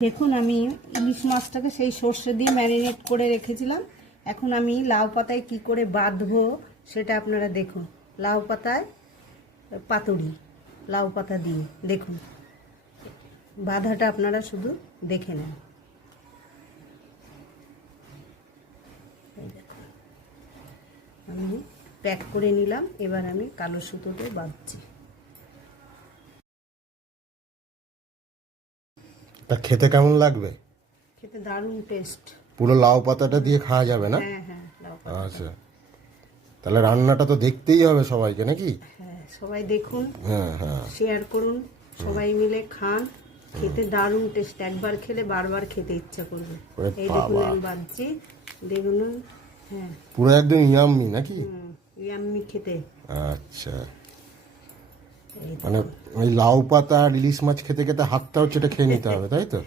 দেখুন আমি ইলিশ মাছটাকে সেই সর্ষে দিয়ে ম্যারিনেট করে রেখেছিলাম। এখন আমি লাউ পাতায় কি করে বাঁধবো সেটা আপনারা দেখুন। লাউ পাতায় পাতুড়ি, লাউ পাতা দিয়ে দেখুন বাঁধাটা আপনারা শুধু দেখে নেন। আমি প্যাক করে নিলাম, এবার আমি কালো সুতোতে বাঁধছি। তা খেতে কেমন লাগবে? খেতে দারুণ টেস্ট। পুরো লাউ পাতাটা দিয়ে খাওয়া যাবে না? হ্যাঁ হ্যাঁ, লাউ পাতা। আচ্ছা, তাহলে রান্নাটা তো দেখতেই হবে সবাইকে নাকি? হ্যাঁ, সবাই দেখুন, হ্যাঁ হ্যাঁ, শেয়ার করুন, সবাই মিলে খান। খেতে দারুণ টেস্ট, একবার খেলে বারবার খেতে ইচ্ছা করবে। ওরে এই দেখুন বাবা। আমি বাঁধছি, দেখুন। হ্যাঁ, পুরো একদম ইয়াম্মি নাকি? ইয়াম্মি খেতে। আচ্ছা, এই মানে ওই লাউ পাতা আর ইলিশ মাছ খেতে খেতে হাতটাও চেটে খেয়ে নিতে হবে, তাই তো?